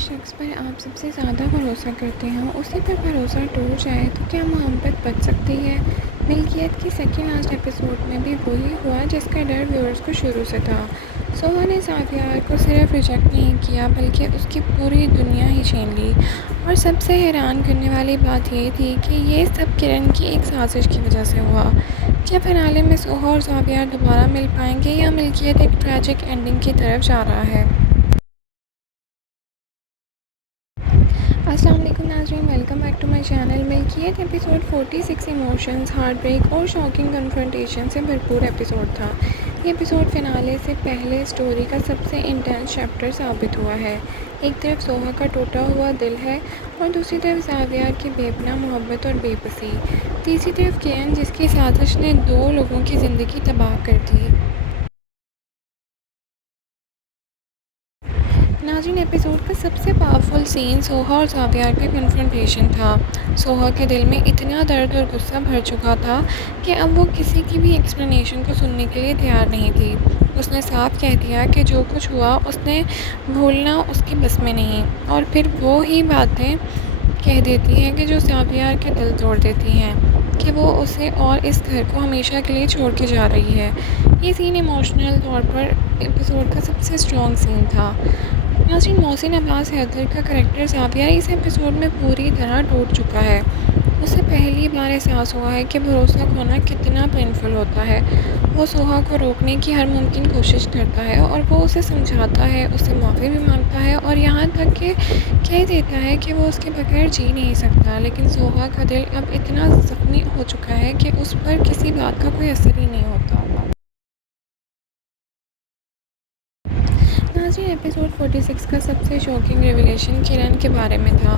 जिस शख्स पर आप सबसे ज़्यादा भरोसा करते हो उसी पर भरोसा टूट जाए तो क्या मोहब्बत बच सकती है। मिल्कियत की सेकंड लास्ट एपिसोड में भी वही हुआ जिसका डर व्यूअर्स को शुरू से था। सोहा ने सावियार को सिर्फ रिजेक्ट नहीं किया बल्कि उसकी पूरी दुनिया ही छीन ली। और सबसे हैरान करने वाली बात ये थी कि ये सब किरण की एक साजिश की वजह से हुआ। क्या फिनाले में सोहा और सावियार दोबारा मिल पाएंगे या मिल्कियत एक ट्रैजिक एंडिंग की तरफ जा रहा है। अस्सलाम वालेकुम नाज़रीन, welcome back to my channel. Milkiyat episode 46 emotions, heartbreak और शॉकिंग कन्फ्रंटेशन से भरपूर एपिसोड था। ये एपिसोड फिनाले से पहले स्टोरी का सबसे इंटेंस चैप्टर साबित हुआ है। एक तरफ सोहा का टूटा हुआ दिल है और दूसरी तरफ सावियार की बेपनाह मोहब्बत और बेबसी। तीसरी तरफ किरण जिसकी साजिश ने दो लोगों की ज़िंदगी तबाह कर दी। नाज़रीन, एपिसोड का सबसे पावरफुल सीन सोहा और सावियार का कन्फ्रंटेशन था। सोहा के दिल में इतना दर्द और गुस्सा भर चुका था कि अब वो किसी की भी एक्सप्लेनेशन को सुनने के लिए तैयार नहीं थी। उसने साफ कह दिया कि जो कुछ हुआ उसने भूलना उसकी बस में नहीं, और फिर वो ही बातें कह देती हैं कि जो सावियार के दिल तोड़ देती हैं कि वो उसे और इस घर को हमेशा के लिए छोड़ के जा रही है। ये सीन इमोशनल तौर पर एपिसोड का सबसे स्ट्रॉन्ग सीन था। नाज़रीन, मोहसिन अब्बास हैदर का करैक्टर साविया इस एपिसोड में पूरी तरह टूट चुका है। उसे पहली बार एहसास हुआ है कि भरोसा खोना कितना पेनफुल होता है। वो सोहा को रोकने की हर मुमकिन कोशिश करता है और वो उसे समझाता है, उससे माफ़ी भी मांगता है और यहाँ तक कि कह देता है कि वो उसके बगैर जी नहीं सकता। लेकिन सोहा का दिल अब इतना ज़ख्मी हो चुका है कि उस पर किसी बात का कोई असर ही नहीं होता। नाज़रीन, एपिसोड 46 का सबसे शॉकिंग रिवीलेशन किरण के बारे में था।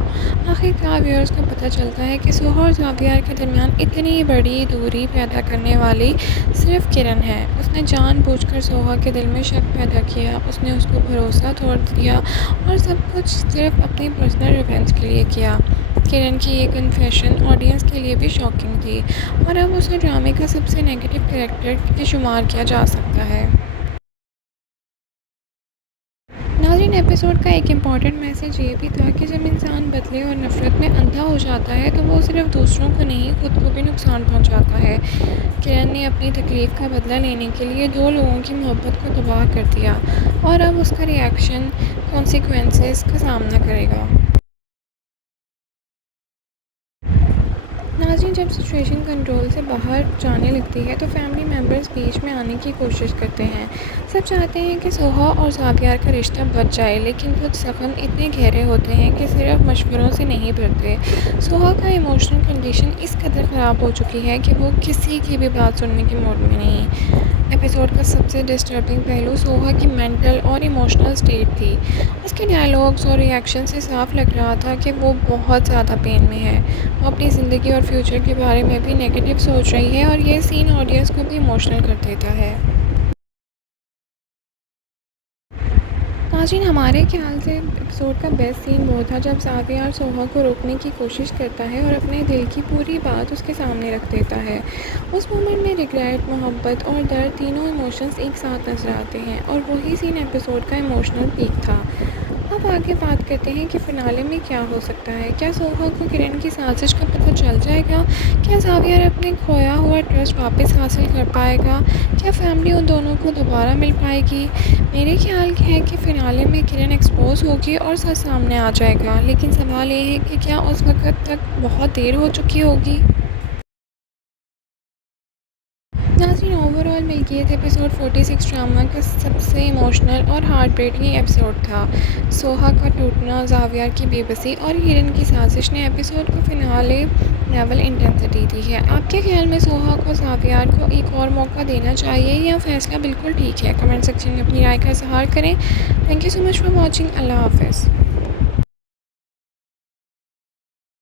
आखिरकार व्यूअर्स को पता चलता है कि सोहा और सावियार के दरमियान इतनी बड़ी दूरी पैदा करने वाली सिर्फ किरण है। उसने जानबूझकर सोहा के दिल में शक पैदा किया, उसने उसको भरोसा तोड़ दिया और सब कुछ सिर्फ अपनी पर्सनल रिवेंज के लिए किया। किरण की ये कन्फेशन ऑडियंस के लिए भी शॉकिंग थी और अब उसे ड्रामे का सबसे नेगेटिव कैरेक्टर के शुमार किया जा सकता है। नाज़रीन, एपिसोड का एक इम्पॉर्टेंट मैसेज ये भी था कि जब इंसान बदले और नफ़रत में अंधा हो जाता है तो वो सिर्फ दूसरों को नहीं खुद को भी नुकसान पहुंचाता है। किरण ने अपनी तकलीफ़ का बदला लेने के लिए दो लोगों की मोहब्बत को तबाह कर दिया और अब उसका रिएक्शन कॉन्सिक्वेंसेस का सामना करेगा। नाज़रीन, जब सिचुएशन कंट्रोल से बाहर जाने लगती है तो फैमिली मेम्बर्स बीच में आने की कोशिश करते हैं। सब चाहते हैं कि सोहा और सावियार का रिश्ता बच जाए, लेकिन कुछ ज़ख्म इतने गहरे होते हैं कि सिर्फ मशवरों से नहीं भरते। सोहा का इमोशनल कंडीशन इस कदर ख़राब हो चुकी है कि वो किसी की भी बात सुनने के मूड में नहीं। एपिसोड का सबसे डिस्टर्बिंग पहलू सोहा की मेंटल और इमोशनल स्टेट थी। उसके डायलॉग्स और रिएक्शन से साफ लग रहा था कि वो बहुत ज़्यादा पेन में है। वो अपनी ज़िंदगी और फ्यूचर के बारे में भी नेगेटिव सोच रही है और ये सीन ऑडियंस को भी इमोशनल कर देता है। नाज़रीन, हमारे ख्याल से एपिसोड का बेस्ट सीन वो था जब सावियार सोहा को रोकने की कोशिश करता है और अपने दिल की पूरी बात उसके सामने रख देता है। उस मोमेंट में रिग्रेट, मोहब्बत और दर्द तीनों इमोशंस एक साथ नजर आते हैं और वही सीन एपिसोड का इमोशनल पीक था। अब आगे बात करते हैं कि फ़िनाले में क्या हो सकता है। क्या सोहा को किरण की साजिश का पता चल जाएगा? क्या सावियार अपने खोया हुआ ट्रस्ट वापस हासिल कर पाएगा? क्या फैमिली उन दोनों को दोबारा मिल पाएगी? मेरे ख्याल है कि फ़िनाले में किरण एक्सपोज होगी और सच सामने आ जाएगा, लेकिन सवाल ये है कि क्या उस वक़्त तक बहुत देर हो चुकी होगी। नाज़रीन, ओवरऑल मिल्कियत एपिसोड 46 ड्रामा का सबसे इमोशनल और हार्ट ब्रेकिंग एपिसोड था। सोहा का टूटना, ज़ावियार की बेबसी और हिरन की साजिश ने एपिसोड को फिनाले लेवल इंटेंसिटी दी है। आपके ख्याल में सोहा को ज़ावियार को एक और मौका देना चाहिए या फ़ैसला बिल्कुल ठीक है? कमेंट सेक्शन में अपनी राय का इज़हार करें। Thank you so much for watching. अल्लाह हाफ़िज़।